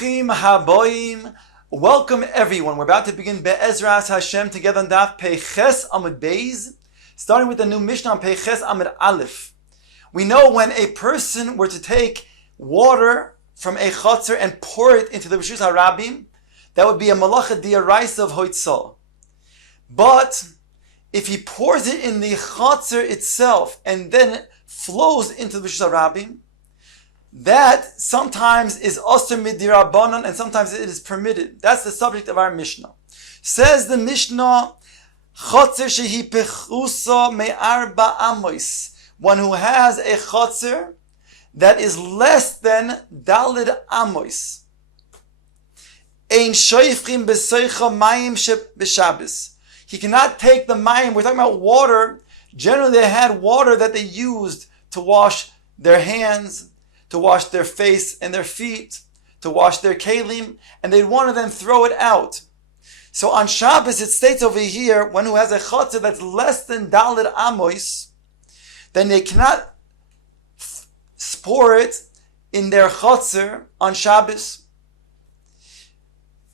Bruchim haboim. Welcome everyone. We're about to begin Be'ezras Hashem together on Daf Peiches Amud Beis, starting with the new Mishnah on Peiches Amud Aleph. We know when a person were to take water from a chotzer and pour it into the Rishus HaRabim, that would be a malacha diaraisa of hoitzah. But if he pours it in the chotzer itself and then it flows into the Rishus HaRabim, that sometimes is osur midirabanan and sometimes it is permitted. That's the subject of our Mishnah. Says the Mishnah, chotzer shehi pechusa me'arba amos. One who has a chotzer that is less than dalid amos. Ein shoifchim b'soicha mayim b'shabbos. He cannot take the mayim. We're talking about water. Generally, they had water that they used to wash their hands, to wash their face and their feet, to wash their kelim, and they'd want to then throw it out. So on Shabbos, it states over here, one who has a chotzer that's less than dalid amos, then they cannot pour it in their chotzer on Shabbos.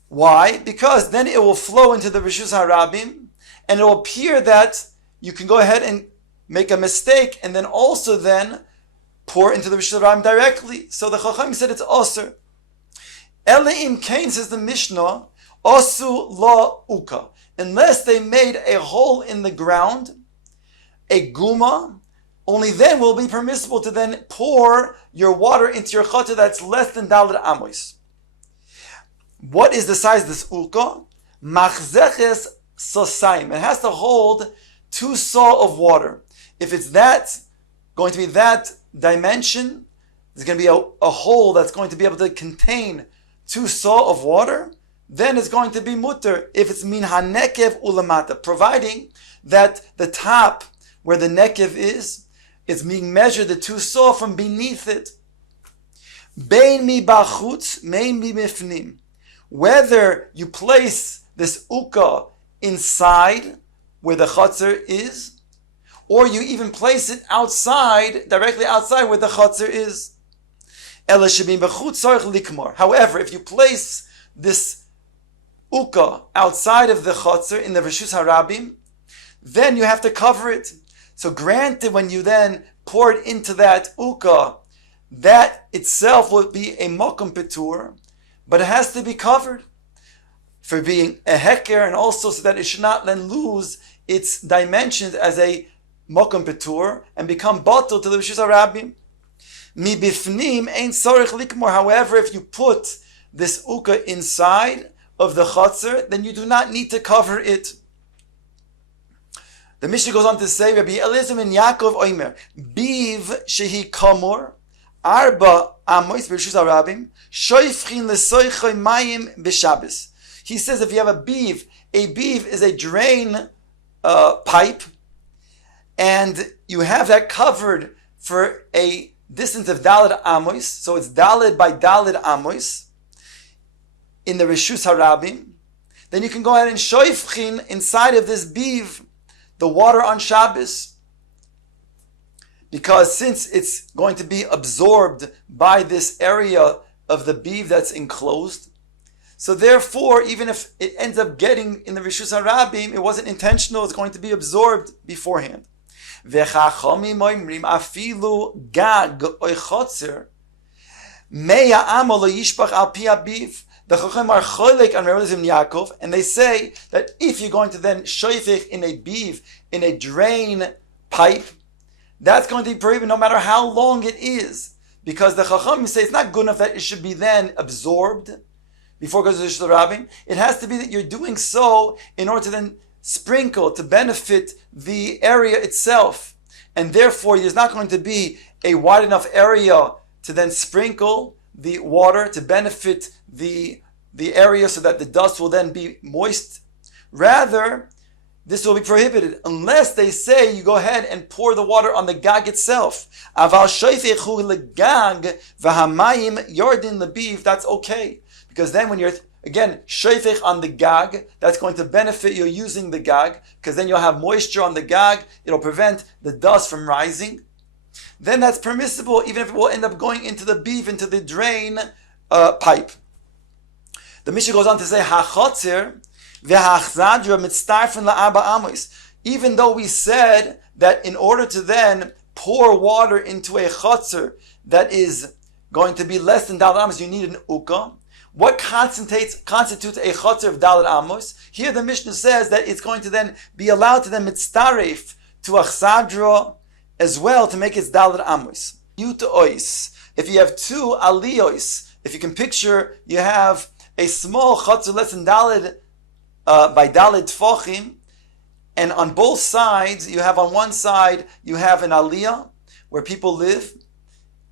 Why? Because then it will flow into the Rishus HaRabim, and it will appear that you can go ahead and make a mistake, and then also then pour into the Rishus HaRabim directly. So the Chacham said it's osur. Ele im kain, says the Mishnah, osu la uka. Unless they made a hole in the ground, a guma, only then will it be permissible to then pour your water into your chotzer that's less than daled amos. What is the size of this uka? Machzeches sosayim. It has to hold 2 saw of water. If it's going to be that dimension, there's going to be a hole that's going to be able to contain 2 saw of water, then it's going to be mutter if it's min hanekev ulamata, providing that the top where the nekev is being measured the 2 saw from beneath it. Bein mi bachutz, mein mi mifnim. Whether you place this uka inside where the chotzer is, or you even place it outside, directly outside where the chotzer is. However, if you place this uka outside of the chotzer in the Rishus HaRabim, then you have to cover it. So granted, when you then pour it into that uka, that itself will be a mokum petur, but it has to be covered for being a heker, and also so that it should not then lose its dimensions as a mokum petur and become bottled to the Rishus HaRabim. Mi bifnim ein sorich likmor. However, if you put this uka inside of the chotzer, then you do not need to cover it. The Mishnah goes on to say, Rabbi Eliezer ben Yaakov Oimer, biv shehi kamor arba amos b'Rishus HaRabim shoifchin lesoichoy mayim b'Shabbos. He says if you have a beev is a drain pipe, and you have that covered for a distance of dalid amos, so it's dalid by dalid amos in the Rishus HaRabim, then you can go ahead and shoifchin inside of this beev the water on Shabbos, because since it's going to be absorbed by this area of the beev that's enclosed, so therefore, even if it ends up getting in the Rishus HaRabim, it wasn't intentional, it's going to be absorbed beforehand. V'chachamim oimrim afilu gag oy chotzer meya amo lo yishpach al pi abiv. The Chacham are cholek on Rabbi Eliezer ben Yaakov, and they say that if you're going to then shoifich in a beev, in a drain pipe, that's going to be prohibited no matter how long it is, because the Chacham say it's not good enough that it should be then absorbed before it goes to the Rishus HaRabim. It has to be that you're doing so in order to then sprinkle, to benefit the area itself. And therefore, there's not going to be a wide enough area to then sprinkle the water to benefit the area so that the dust will then be moist. Rather, this will be prohibited unless they say you go ahead and pour the water on the gag itself. Aval shoifechu legag v'hamayim yordin lebiv. That's okay, because then when you're again shoifech on the gag, that's going to benefit you using the gag, because then you'll have moisture on the gag. It'll prevent the dust from rising. Then that's permissible, even if it will end up going into the beef, into the drain pipe. The Mishnah goes on to say, "Hachotzer v'hachzadra mitztarfen la'arba amos." Even though we said that in order to then pour water into a chotzer that is going to be less than Dalet Amos, you need an uka. What constitutes a chotzer of Dalet Amos? Here the Mishnah says that it's going to then be allowed to then mitztaref to achzadra as well to make it Dalet Amos. If you have two aliyos, if you can picture, you have a small chotzer less than Dalet by Dalet Tfachim, and on both sides, you have on one side, you have an aliyah where people live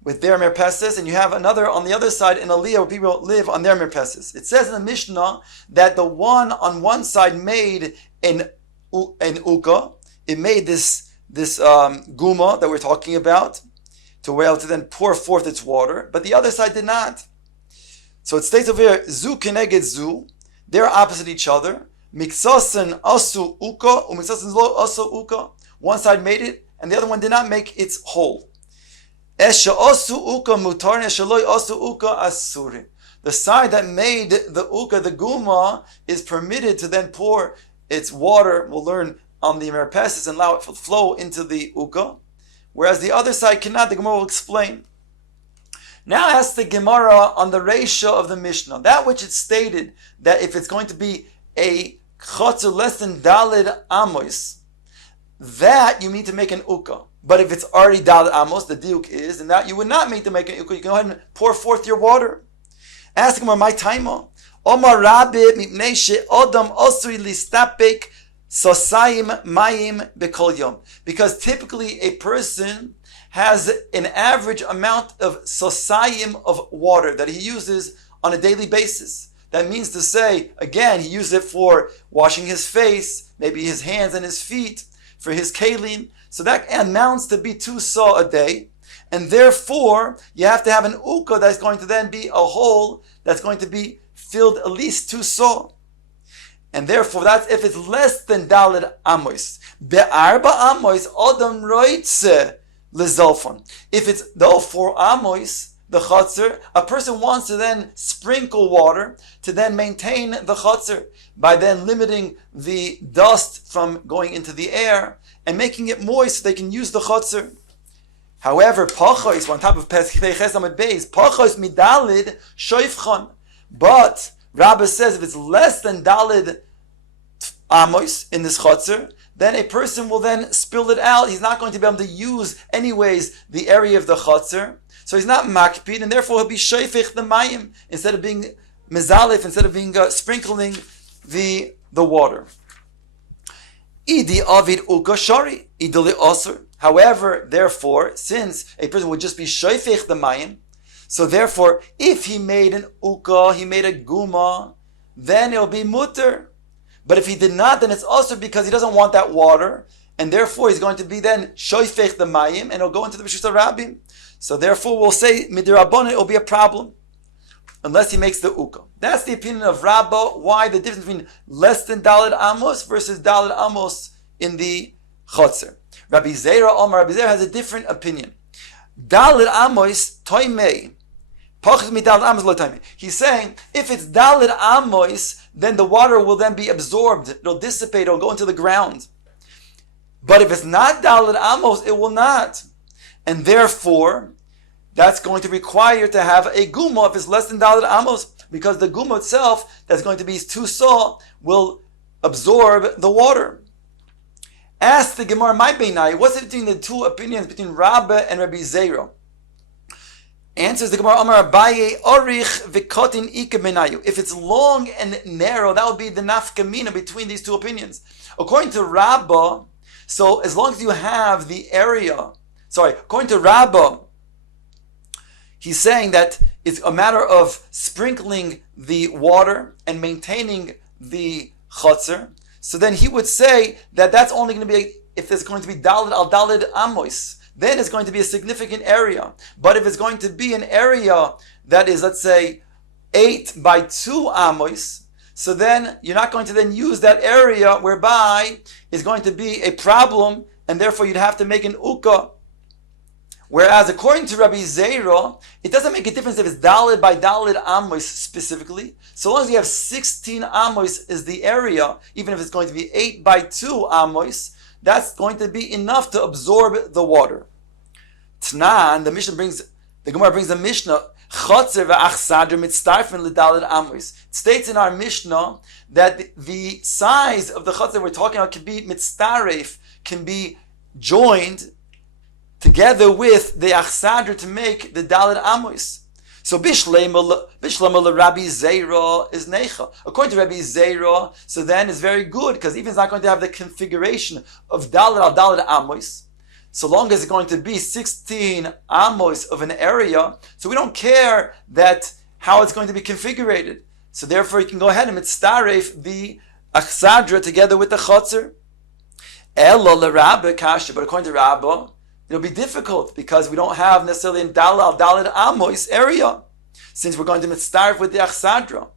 with their merpeses, and you have another on the other side, an aliyah where people live on their merpeses. It says in the Mishnah that the one on one side made an uka. It made this guma that we're talking about to be able to then pour forth its water, but the other side did not. So it states over here, zu keneged zu, they're opposite each other. Miksasen asu uka, umiksasen lo asu uka. One side made it, and the other one did not make its whole. Esha asu uka mutar, esha lo asu uka asuri. The side that made the uka, the guma, is permitted to then pour its water. We'll learn on the merpesis and allow it to flow into the uka, whereas the other side cannot. The Gemara will explain. Now asks the Gemara on the ratio of the Mishnah, that which it stated that if it's going to be a chotzer less than Daled Amos, that you need to make an uka. But if it's already Daled Amos, the diuk is, and that you would not need to make an uka. You can go ahead and pour forth your water. Ask him, my taima. Omar Rabbi mipnei she'odam osri listapek sosayim mayim bekol yom. Because typically a person has an average amount of sosayim of water that he uses on a daily basis. That means to say, again, he uses it for washing his face, maybe his hands and his feet, for his kalim. So that amounts to be 2 saw a day. And therefore, you have to have an uka that's going to then be a hole that's going to be filled at least 2 saw. And therefore, that's if it's less than Daled Amos. Be'arba Amos, Odam Roitze Lezolfon. If it's the 4 Amos, the chotzer, a person wants to then sprinkle water to then maintain the chotzer by then limiting the dust from going into the air and making it moist so they can use the chotzer. However, pachos, on top of Peches Amud Beis, pachos midalid shoifchan. But Rabbi says if it's less than dalid amos in this chotzer, then a person will then spill it out. He's not going to be able to use anyways the area of the chotzer. So he's not makpid, and therefore he'll be shoifich the mayim instead of being mezalif, instead of being sprinkling the water. Idi avid uka shari, idali osur. However, therefore, since a person would just be shoifich the mayim, so therefore, if he made an uka, he made a guma, then it'll be mutter. But if he did not, then it's also because he doesn't want that water, and therefore he's going to be then shoifich the mayim, and it'll go into the Rishus Rabbim. So therefore we'll say midirabbanan it will be a problem unless he makes the uka. That's the opinion of Rabba. Why the difference between less than Daled Amos versus Daled Amos in the chotzer. Rabbi Zera Omar, Rabbi Zera has a different opinion. Daled Amos toimei. He's saying if it's Daled Amos, then the water will then be absorbed. It'll dissipate. It'll go into the ground. But if it's not Daled Amos, it will not. And therefore, that's going to require to have a guma if it's less than Daled Amos, because the guma itself, that's going to be 2 saw, will absorb the water. Ask the Gemara, my Beinai, what's it between the 2 opinions between Rabba and Rabbi Zera? Answers the Gemara, Amar Abaye, Orich v'kotin ike benayu. If it's long and narrow, that would be the nafkamina between these 2 opinions. According to Rabba, so as long as you have the area, according to Rabba, he's saying that it's a matter of sprinkling the water and maintaining the chotzer. So then he would say that that's only going to be, if there's going to be dalid al dalid amos, then it's going to be a significant area. But if it's going to be an area that is, let's say, 8 by 2 amos, so then you're not going to then use that area whereby it's going to be a problem, and therefore you'd have to make an uka. Whereas according to Rabbi Zera, it doesn't make a difference if it's Dalid by Dalid Amos specifically. So long as you have 16 Amos is the area, even if it's going to be 8 by 2 Amos, that's going to be enough to absorb the water. Tnan, the Gemara brings the Mishnah, Chotzer v'achsadr mitztarfen l'dalid amos. It states in our Mishnah that the size of the chotzer we're talking about can be mitztaref, can be joined together with the achsadr to make the dalid amos. So bishlema Rabbi Zera is necha. According to Rabbi Zera, so then it's very good because even it's not going to have the configuration of dalid al dalid amos. So long as it's going to be 16 amos of an area, so we don't care that how it's going to be configured. So therefore you can go ahead and mitztaref the achsadra together with the chotzer. Elo l'Rabba kasha, but according to Rabba, it'll be difficult because we don't have necessarily in dalid amos area, since we're going to mitztaref with the achsadra.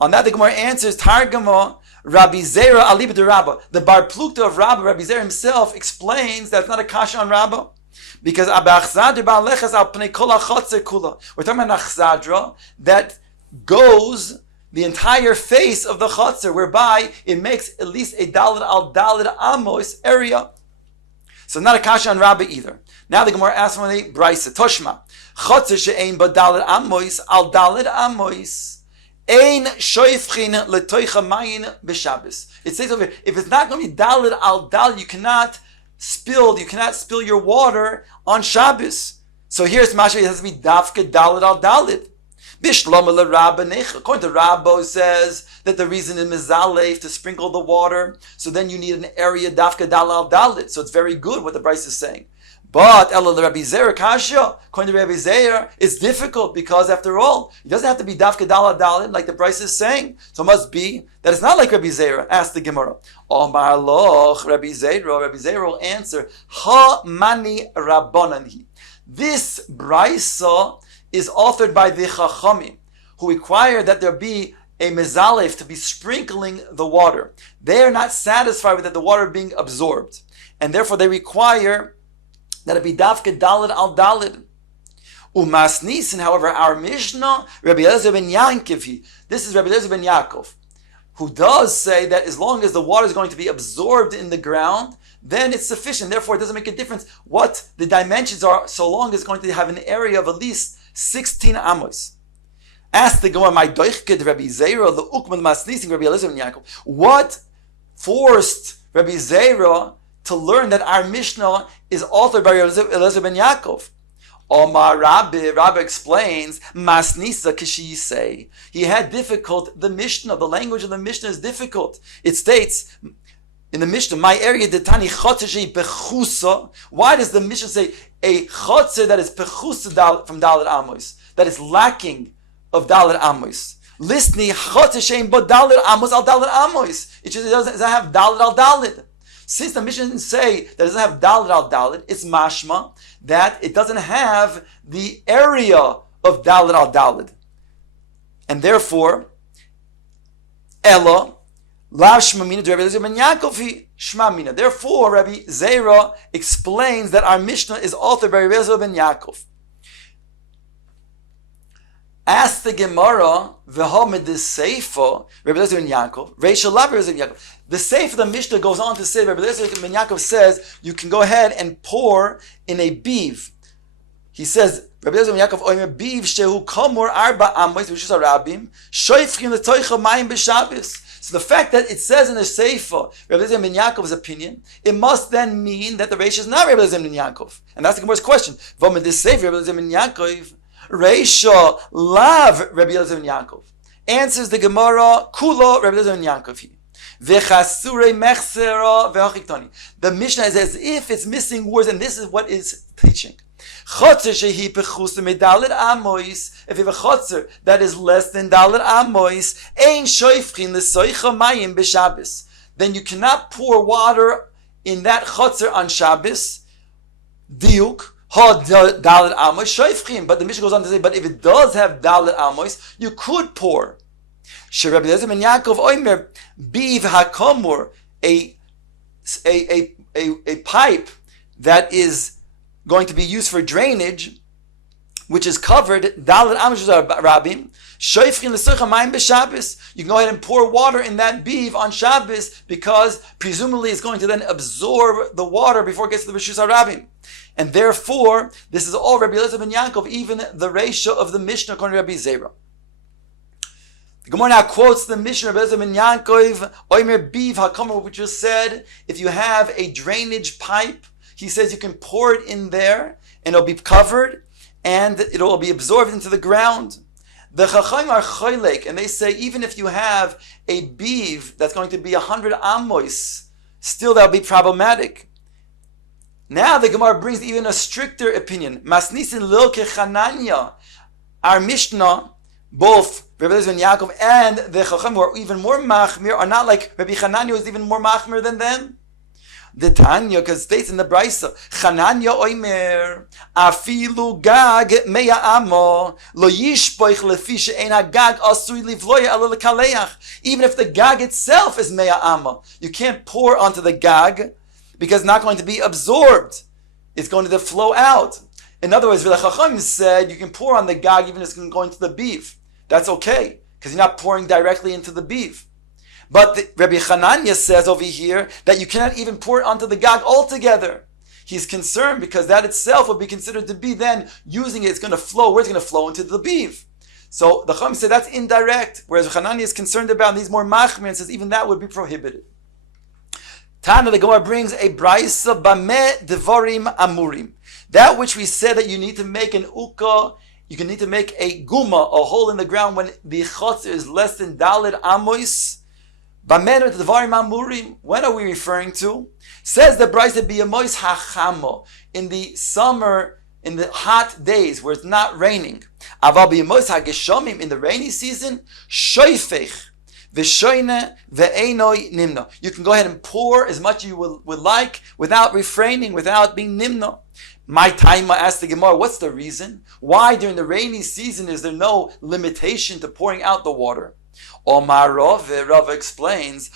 On that the Gemara answers, Targama, Rabbi Zera aliba de Rabba. The bar plukta of Rabba, Rabbi Zera himself, explains that it's not a kasha on Rabba. Because we're talking about an achsadra that goes the entire face of the chotzer, whereby it makes at least a dalid al dalid amos area. So not a kasha on Rabba either. Now the Gemara asks one of the Braisa, Toshma, chotzer she'ein ba dalid amos al dalid amos. Ein shoifchin letoicha mayin b'Shabbos. It says over here, if it's not going to be dalid al dalid, you cannot spill your water on Shabbos. So here's Masha, it has to be dafka dalid al dalid. Bishlama l'Rabba nech. According to Rabbo says that the reason is mizalef to sprinkle the water, so then you need an area dafka dalid al dalid. So it's very good what the Bryce is saying. But Elo Rabbi Zera kasha, according to Rabbi Zera, it's difficult because after all, it doesn't have to be dafka dalad dalid like the Bryce is saying. So it must be that it's not like Rabbi Zera. Ask the Gemara. Omar loch Rabbi Zera will answer, Ha mani rabbanani. This Brysa is authored by the Chachamim, who require that there be a mezalef to be sprinkling the water. They are not satisfied with that the water being absorbed, and therefore they require that it be dafka dalid al dalid. Umas Nisan, however, our Mishnah, Rabbi Eliezer ben Yaakov, this is Rabbi Eliezer ben Yaakov, who does say that as long as the water is going to be absorbed in the ground, then it's sufficient. Therefore, it doesn't make a difference what the dimensions are, so long as it's going to have an area of at least 16 amos. Ask the Gemara, my doichked Rabbi Zera, the ukman masnising Rabbi Eliezer ben Yaakov. What forced Rabbi Zera to learn that our Mishnah is authored by Eliezer ben Yaakov? Omar Rabbi explains, Masnisa Kishise. He had difficult, the Mishnah, the language of the Mishnah is difficult. It states in the Mishnah, my area detani chotzer pechusa. Why does the Mishnah say a chotzer that is pechusa from Dalet Amos, that is lacking of Dalet Amos? Listni chotzer shein bo Dalet Amos al Dalet Amos. It doesn't have Dalet al Dalet. Since the Mishnah didn't say that it doesn't have Dalet al Dalet, it's mashma that it doesn't have the area of Dalet al Dalet. And therefore, Ella, Lav Shmamina to Rabbi Eliezer ben Yaakov Shmamina. Therefore, Rabbi Zera explains that our Mishnah is authored by Rabbi Eliezer ben Yaakov. Ask the Gemara, V'hamid the Seifa, Rabbi Eliezer ben Yaakov, Reishal Lav Rabbi Eliezer ben Yaakov. The Seifa of the Mishnah goes on to say, Rabbi Eliezer ben Yaakov says, you can go ahead and pour in a beev. He says, Rabbi Eliezer ben Yaakov, Oimer beev shehu kamor arba amos, which is Arabim, shoifchim l'toicha mayim b'Shabbos. So the fact that it says in the Seifa, Rabbi Eliezer ben Yaakov's opinion, it must then mean that the Reish is not Rabbi Eliezer ben Yaakov. And that's the Gemara's question. V'amid the Seifa, Rabbi Eliezer ben Yaakov, Reisha lav Rabbi Eliezer ben Yaakov. Answers the Gemara, Kula Rabbi Eliezer ben Yaakov. V'chasure mechsera v'hachiktani. The Mishnah is as if it's missing words, and this is what it's teaching. Chotzer shehi pechusa medalit amois. If you have a chotzer that is less than dalit amois, ein shoifchin l'soicha mayim b'Shabbos. Then you cannot pour water in that chotzer on Shabbos. Diuk ha dalit amois shoifchin. But the Mishnah goes on to say, but if it does have dalit amois, you could pour. She Rabbi Eliezer ben Yaakov oimer biv hakamur, a pipe that is going to be used for drainage, which is covered, Dalet Amshuz Rabim, Shoifchin L'Sucha Mayim B'Shabbos. You can go ahead and pour water in that beef on Shabbos because presumably it's going to then absorb the water before it gets to the Rishus HaRabim. And therefore, this is all Rabbi Eliezer ben Yaakov, even the ratio of the Mishnah according to Rabbi Zera. The Gemara now quotes the Mishnah of Rabbi Eliezer ben Yaakov, Oimer Biv HaKomer, which just said, if you have a drainage pipe, he says you can pour it in there and it'll be covered and it'll be absorbed into the ground. The Chachamim are choylek, and they say even if you have a biv that's going to be 100 amos, still that'll be problematic. Now the Gemara brings even a stricter opinion. Masnisin lil kechananya. Our Mishnah, both Rabbi Eliezer ben Yaakov and the Chachamim who are even more machmir, are not like Rabbi Chananya, who is even more machmir than them. The Tanya, because it states in the Brisa, Chananya oimer, afilu gag meya amo, lo yishpoich lefi she'ein hagag asui livloya ala lekaleach. Even if the gag itself is meya amo, you can't pour onto the gag because it's not going to be absorbed. It's going to flow out. In other words, the Chachamim said you can pour on the gag even if it's going to the beef. That's okay, because you're not pouring directly into the beef. But Rabbi Chananya says over here that you cannot even pour it onto the gag altogether. He's concerned because that itself would be considered to be then using it. It's going to flow. Where's it going to flow? Into the beef. So the Chacham said that's indirect. Whereas Chananya is concerned about these more machmir and says even that would be prohibited. Tana, the Gemara brings a braysa bameh devarim amurim. That which we said that you need to make an uka, you can need to make a guma, a hole in the ground when the chotzer is less than daled amos. When are we referring to? Says the Brisa biyamois hachamo, in the summer, in the hot days where it's not raining. Aval biyamois hageshomim, in the rainy season, shoifech v'shoine ve'enoi nimno. You can go ahead and pour as much as you would like without refraining, without being nimno. My time, I asked the Gemara, what's the reason? Why during the rainy season is there no limitation to pouring out the water? Omar Rava explains,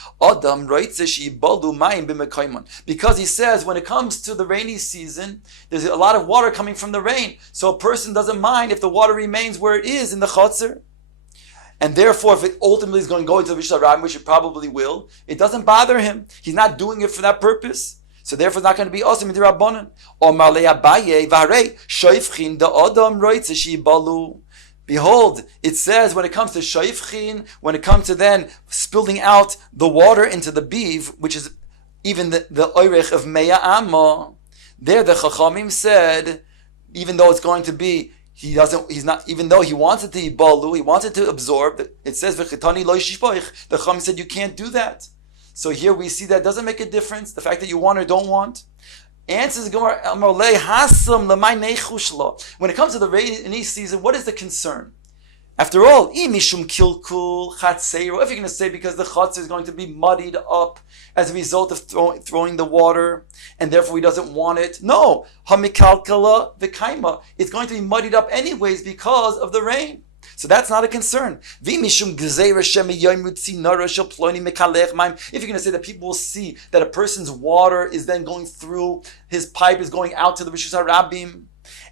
because he says when it comes to the rainy season, there's a lot of water coming from the rain, so a person doesn't mind if the water remains where it is in the chotzer. And therefore, if it ultimately is going to go into the Rishus HaRabim, which it probably will, it doesn't bother him. He's not doing it for that purpose. So therefore, it's not going to be awesome in the Rabbanan. Omar le'abaye v'harei shoifchin da'odam roitze she'ibalu. Behold, it says when it comes to shoifchin, when it comes to then spilling out the water into the beef, which is even the oirech of meya amma, there the Chachamim said, even though it's going to be, even though he wants it to yibalu, he wants it to absorb, it says v'chitani lo yishpoich, the Chachamim said you can't do that. So here we see that doesn't make a difference, the fact that you want or don't want. Answers Gemara, when it comes to the rainy season, what is the concern? After all, if you're going to say because the chotzer is going to be muddied up as a result of throwing the water, and therefore he doesn't want it. No, it's going to be muddied up anyways because of the rain. So that's not a concern. If you're going to say that people will see that a person's water is then going through, his pipe is going out to the Rishus HaRabim,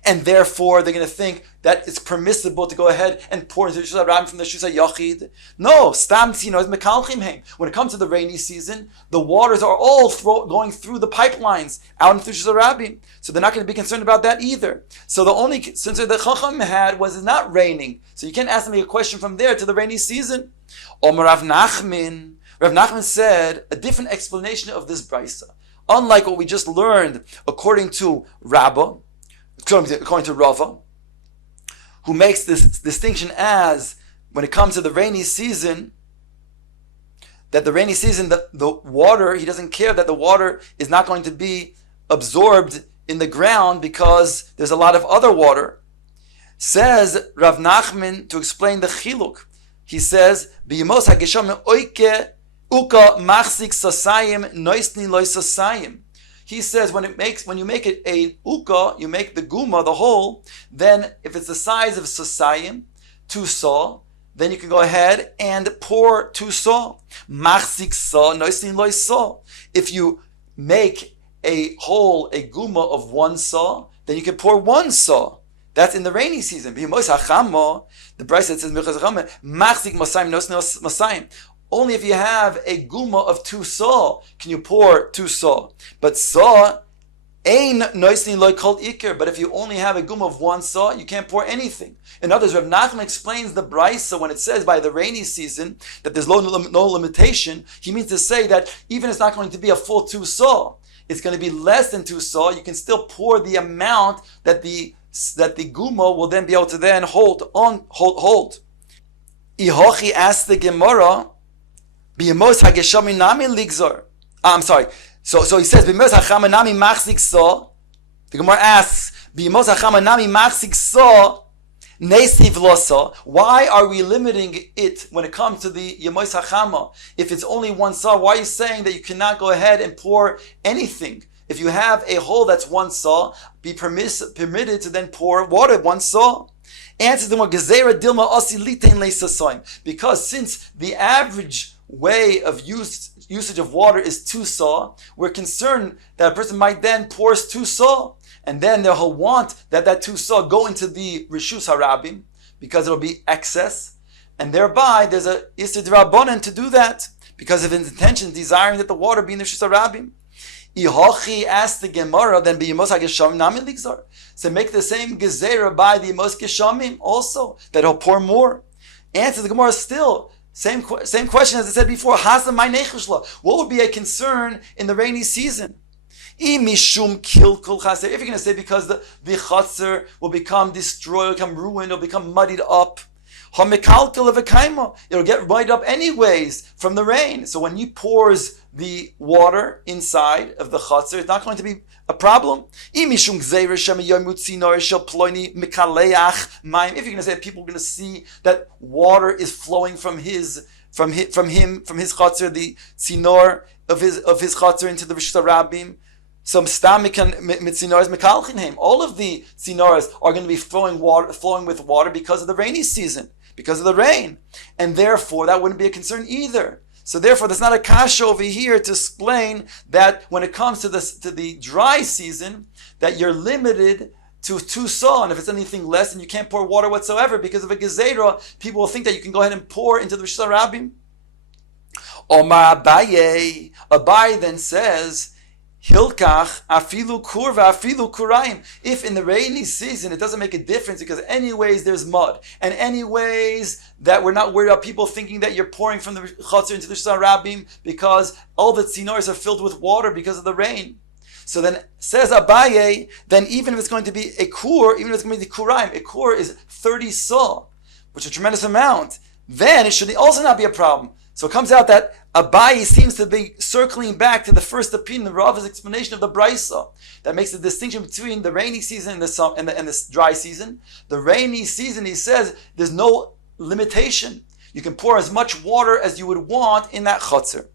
and therefore they're going to think that it's permissible to go ahead and pour into the Rishus HaRabim from the Rishus HaYachid. No, stam tzino is mekalchim heim. When it comes to the rainy season, the waters are all going through the pipelines out into the Rishus HaRabim. So they're not going to be concerned about that either. So the only concern the Chacham had was it's not raining. So you can't ask them a question from there to the rainy season. Omer Rav Nachman. Rav Nachman said a different explanation of this brisa. Unlike what we just learned according to according to Rava, who makes this distinction as when it comes to the rainy season, that the rainy season, the water, he doesn't care that the water is not going to be absorbed in the ground because there's a lot of other water. Says Rav Nachman to explain the chiluk. He says, "B'yemos hagesham oike uka machzik sasayim noisni loy sasayim." He says when you make it a uka, you make the guma, the hole, then if it's the size of sasayim, 2 saw, then you can go ahead and pour 2 saw. Machzik saw, noisni loy saw. If you make a hole, a guma of 1 saw, then you can pour one saw. That's in the rainy season. The Bryce says, only if you have a guma of 2 saw can you pour 2 saw. But saw ain noisni loy kol ikir. But if you only have a guma of 1 saw, you can't pour anything. In other words, Rav Nachman explains the Bryce when it says by the rainy season that there's no limitation. He means to say that even if it's not going to be a full 2 saw, it's going to be less than 2 saw. You can still pour the amount that the guma will then be able to then hold. Ihochi asked the Gemara, "B'yemos hageshami nami ligzor." I'm sorry. So he says, "B'yemos hachama nami machzik so." The Gemara asks, "B'yemos hachama nami machzik so nesiv loso." Why are we limiting it when it comes to the yemos hachama? If it's only 1 saw, why are you saying that you cannot go ahead and pour anything? If you have a hole that's 1 saw, be permitted to then pour water 1 saw. Answers the more gezerah dilma osi litein leisasoim. Because since the average way of usage of water is 2 saw, we're concerned that a person might then pour 2 saw, and then they'll want that 2 saw go into the rishus harabim, because it'll be excess, and thereby there's a isur d'rabbanan to do that because of his intention, desiring that the water be in the rishus harabim. Ihochi asked the Gemara, then be yemos hageshamim nami ligzar. So make the same gezerah by the yemos geshamim also, that he'll pour more. Answer the Gemara still, same question as I said before. Hasa my nechushla. What would be a concern in the rainy season? Mishum kilkul chaser. If you're going to say because the chaser will become destroyed, will become ruined, will become muddied up. It'll get muddied up anyways from the rain. So when he pours the water inside of the chaser, it's not going to be a problem. If you're going to say people are going to see that water is flowing from his chaser, the tzinor of his chaser into the rishus harabim. Some stamikan mitzinoras mekalchinheim. All of the tzinoras are going to be flowing with water because of the rainy season, because of the rain, and therefore that wouldn't be a concern either. So therefore, there's not a kasha over here to explain that when it comes to the dry season, that you're limited to 2 saw, and if it's anything less, then you can't pour water whatsoever because of a gezerah. People will think that you can go ahead and pour into the rishus harabim. Omar Abaye. Abaye then says, Hilkach afilu kurva afilu kurayim. If in the rainy season it doesn't make a difference because anyways there's mud, and anyways that we're not worried about people thinking that you're pouring from the chatzar into the rishus harabim because all the tzinoros are filled with water because of the rain. So then says Abaye, then even if it's going to be a kur, even if it's going to be kurayim, a kur is 30 saw, which is a tremendous amount, then it should also not be a problem. So it comes out that Abaye seems to be circling back to the first opinion, the Rav's explanation of the Brisa, that makes the distinction between the rainy season and the dry season. The rainy season, he says, there's no limitation. You can pour as much water as you would want in that chutzner.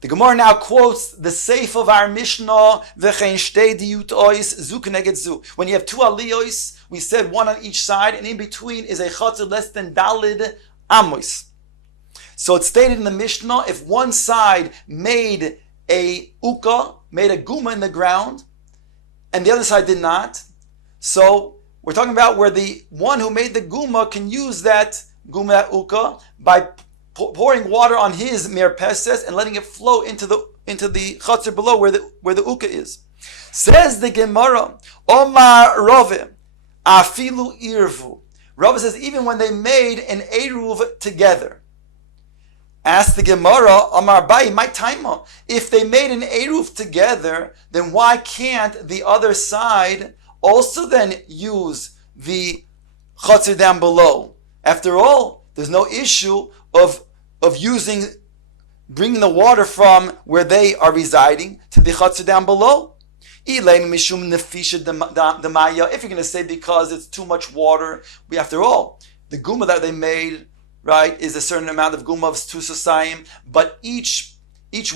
The Gemara now quotes the seif of our Mishnah, V'chein shtei diyut ois zu keneged zu. When you have 2 aliyos, we said 1 on each side, and in between is a chutzner less than dalid amos. So it's stated in the Mishnah, if one side made a uka, made a guma in the ground, and the other side did not, so we're talking about where the one who made the guma can use that guma, that uka, by pouring water on his mirpeses and letting it flow into the chatzar below where the uka is. Says the Gemara, Omar Rove, afilu irvu. Rava says even when they made an eruv together. Ask the Gemara, Amar Abaye, my taima. If they made an eruv together, then why can't the other side also then use the chatzar down below? After all, there's no issue of bringing the water from where they are residing to the chatzar down below. If you're going to say because it's too much water, after all, the guma that they made, right, is a certain amount of guma of 2 sosayim, but each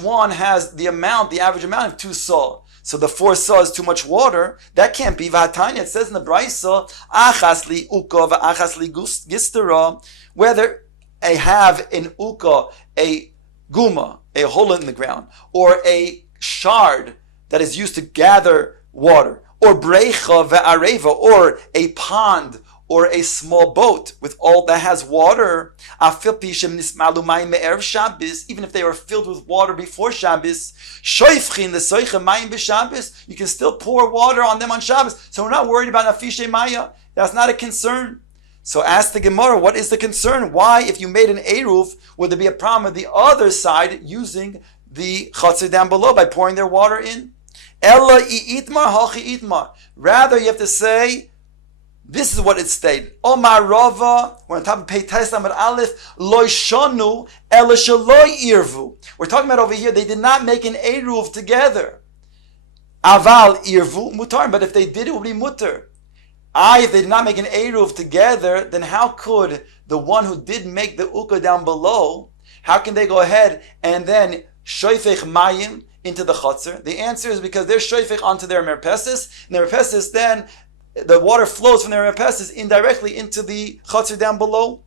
one has the average amount of 2 saw. So the 4 saw is too much water. That can't be. V'hatanya, it says in the Brisa, achas li uka v'achas li gistera, whether I have an uka, a guma, a hole in the ground, or a shard that is used to gather water, or breicha ve'areva, or a pond, or a small boat with all that has water, even if they were filled with water before Shabbos, you can still pour water on them on Shabbos. So we're not worried about afishe maya. That's not a concern. So ask the Gemara, what is the concern? Why, if you made an eruv, would there be a problem with the other side using the chatzir down below by pouring their water in? Ella i'itmar hachi itmar. Rather, you have to say, this is what it stated. Omar Rava, we're on top of Pei Tes Amud Aleph, Lo shonu ela shelo irvu. We're talking about over here, they did not make an eruv together. Aval irvu mutar, but if they did, it would be mutar. If they did not make an eruv together, then how could the one who did make the uka down below, how can they go ahead and then shoifech mayim into the chatzir? The answer is because they're shoifech onto their merpesis, and their merpesis then, the water flows from their merpesis indirectly into the chatzir down below.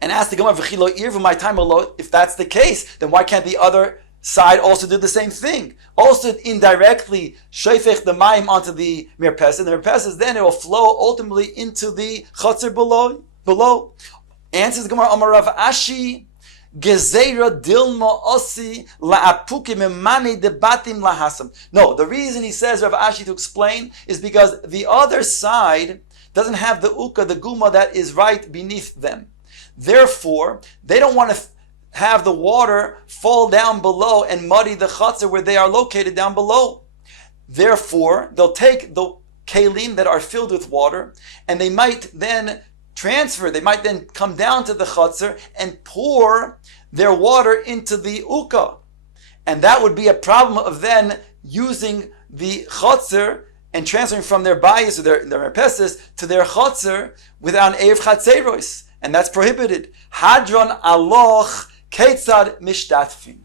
And ask the Gemara, v'chilo irvu my time below, if that's the case, then why can't the other side also do the same thing? Also indirectly shoifech the mayim onto the merpesis, and the merpesis then it will flow ultimately into the chatzir below. Answers the Gemara, Amar Rav Ashi, Gezeira dilma osi la'apuki memani debatim lahasam. No, the reason he says Rav Ashi to explain is because the other side doesn't have the uka, the guma that is right beneath them. Therefore, they don't want to have the water fall down below and muddy the chatzir where they are located down below. Therefore, they'll take the kelim that are filled with water, and they might then come down to the chatzir and pour their water into the uka. And that would be a problem of then using the chatzir and transferring from their bayis or their merpesis to their chatzir without an erev chatzeros. And that's prohibited. Hadron aloch ketzad mishtatfin.